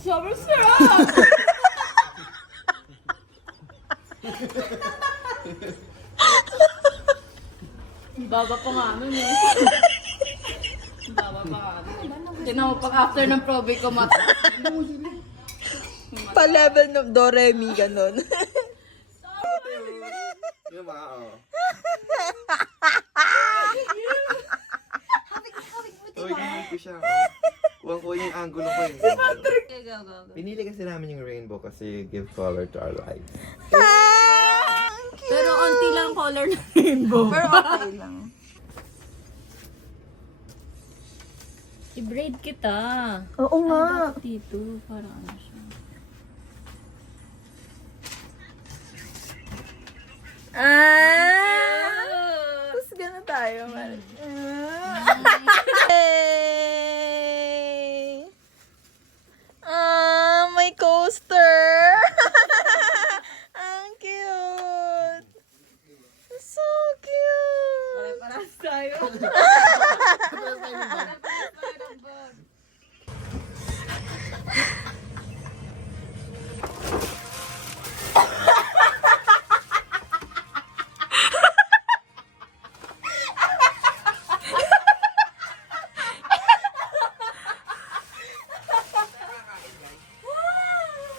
Sobrang sarap! Baba pa nga nun eh. Baba pa nga nun eh. Tinan mo pag after ng probe ko Pa-level ng do, re, mi, ganon. Yung mga, Hawig ko siya. Kuha ko yung angulo ko eh. Pinili kasi namin yung rainbow kasi give color to our lives. Pero onti lang color ng rainbow. Pero okay lang. I-braid kita. Oo nga. Dito, parang ano siya. Tapos gano'n tayo, man. My coaster! Ang cute! So cute! Pare-parehas tayo.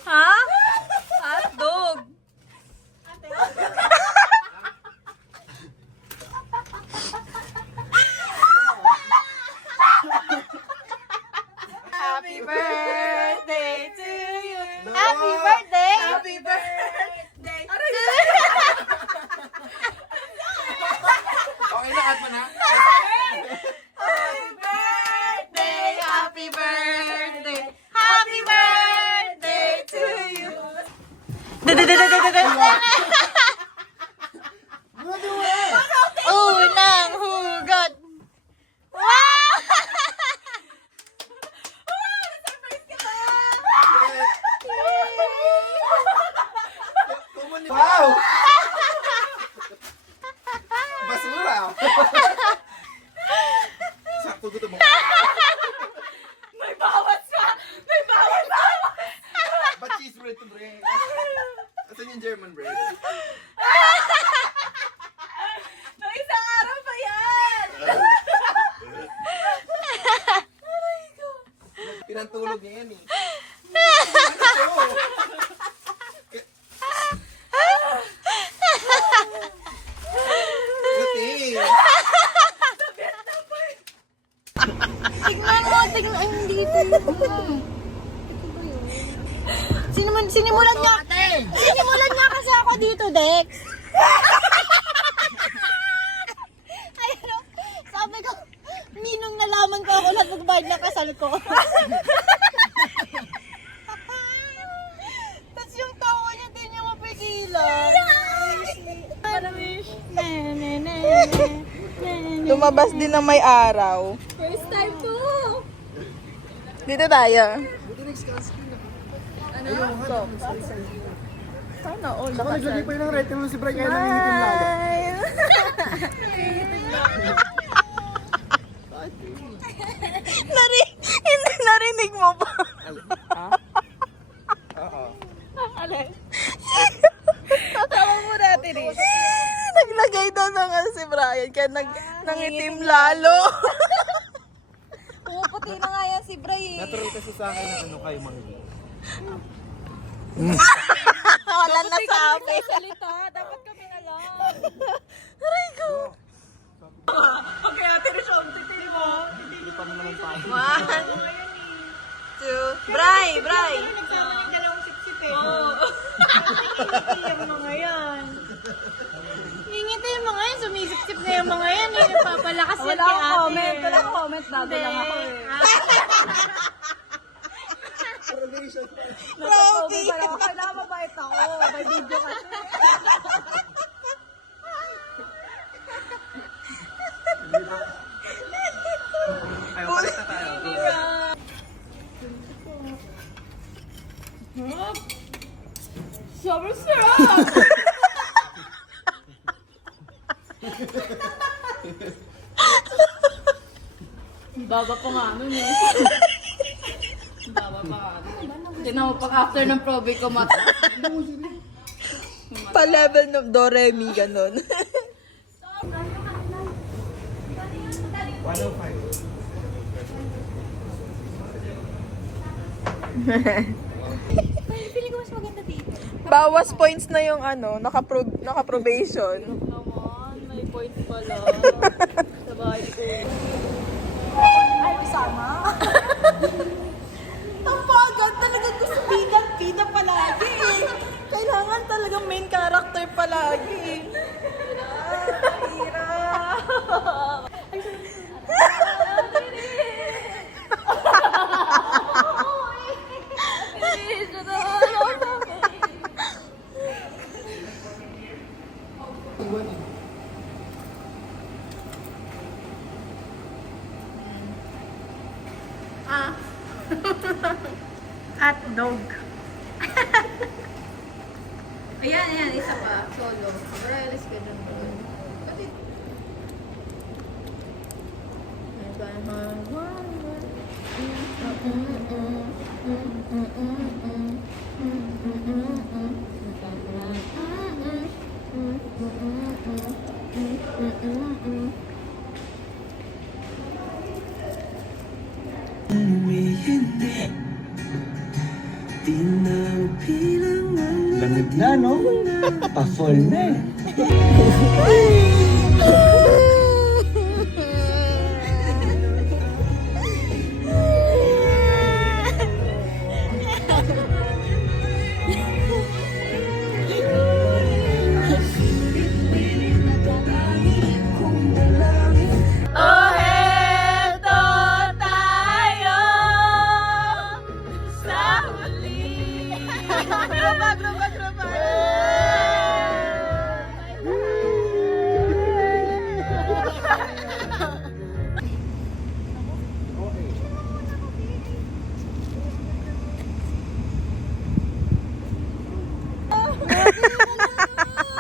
Ha? Hotdog! Happy birthday to you! Happy birthday! Happy birthday to you! Okay, lahat mo na. Happy birthday! Happy birthday! Happy birthday to you! Unang hugot! Wow! Wow! Basura! Sakto gusto mo. May bawas ka! May bawas! Ba't cheese bread to bread? Asan yung German bread? Nung isang araw pa yan! Pinantulog niya yan eh. Tignan mo, tignan. Ay, hindi ko. Sinimulan niya kasi ako dito, Dex. Ay, ano, sabi ko, ninong nalaman ko ako lahat magbayad na kasal ko. Tapos yung tawa niya, di niya mapigilan. Lumabas din ng may araw. First time ko! Dito tayo. Sana all. Ako naglagay pa yun ng red mo si Brian kaya nangingitim lalo. Hindi narinig mo ba? Oo. Alin? Tawa mo natin eh. Naglagay daw ng si Brian kaya nangitim lalo. Pumuputi na nga yan si Brian. Natural kasi sa akin na ano kayo mga Wala na sabi. Salita, dapat kami na lang. Aray ko. Okay, ate Rishon, titin mo. Ilipan naman tayo. 1, 2, Bray! Nagsama ng dalawang sip-sip eh. Oo. Ngingiti yung mga yan. Ngingiti yung mga yan, sumisip-sip na yung mga yan. Papalakas yan kay ate. Wala comment. Bago lang ako eh. Nasa-pogi pa lang ako. Kailangan mabait ako. May video kasi. Ayaw, palit na tayo. Sobrang sarap! Baba pa nga nun eh. Tinan mo, pag after ng probe ko, pa-level ng do, re, mi, ganun. 105. Feeling ko mas maganda dito. Bawas points na yung ano, naka-probation. Naman, may point pala. Sa bahay ko. Ay, kasama. Tampagan talaga gusto bida palagi eh. Kailangan talaga main character palagi. At dog. Ayan, isa pa. Solo. Alis ka dun. Lamig na, no? Pa-fall na eh. Oh, heto tayo sa huli. Grabag.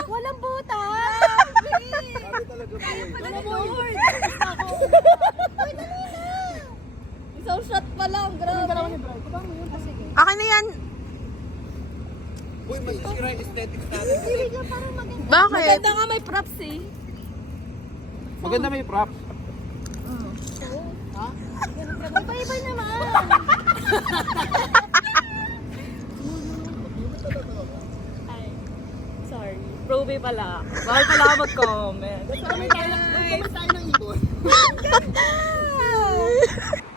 Walang buta! Isang shot pa lang, grabe. Akin na yan. Uy, masisira yung aesthetics natin. Bakit? Maganda nga may props eh. Maganda may props. Iba naman. Ay, sorry. Probe pala. Bawal pala ako mag-comment.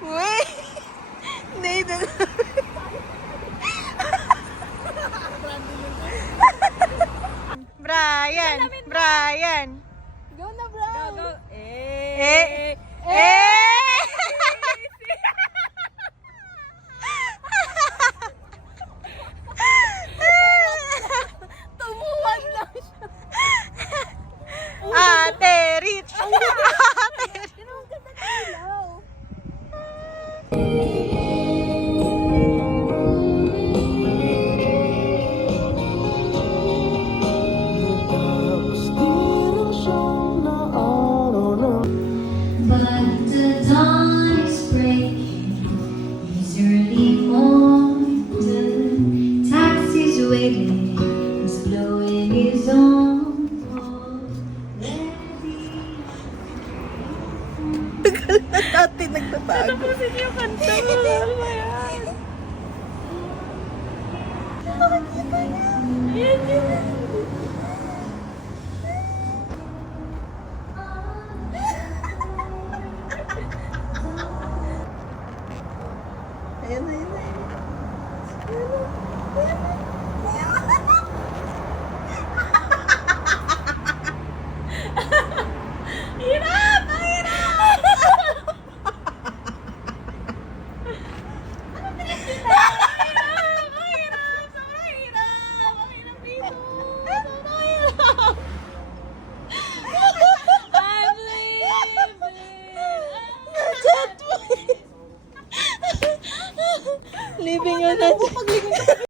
Uy! Nathan. Brian! Go na, bro! Go. Eh! Tumuhan lang siya. Ate Rich! Pero ang ganda ng ilaw. But the dawn is breaking, it's early morning, taxi's waiting, he's blowing his own already. Tagal na natin nagtabago. Tapusin yung kanta. Ano ba yan? Ayan yun.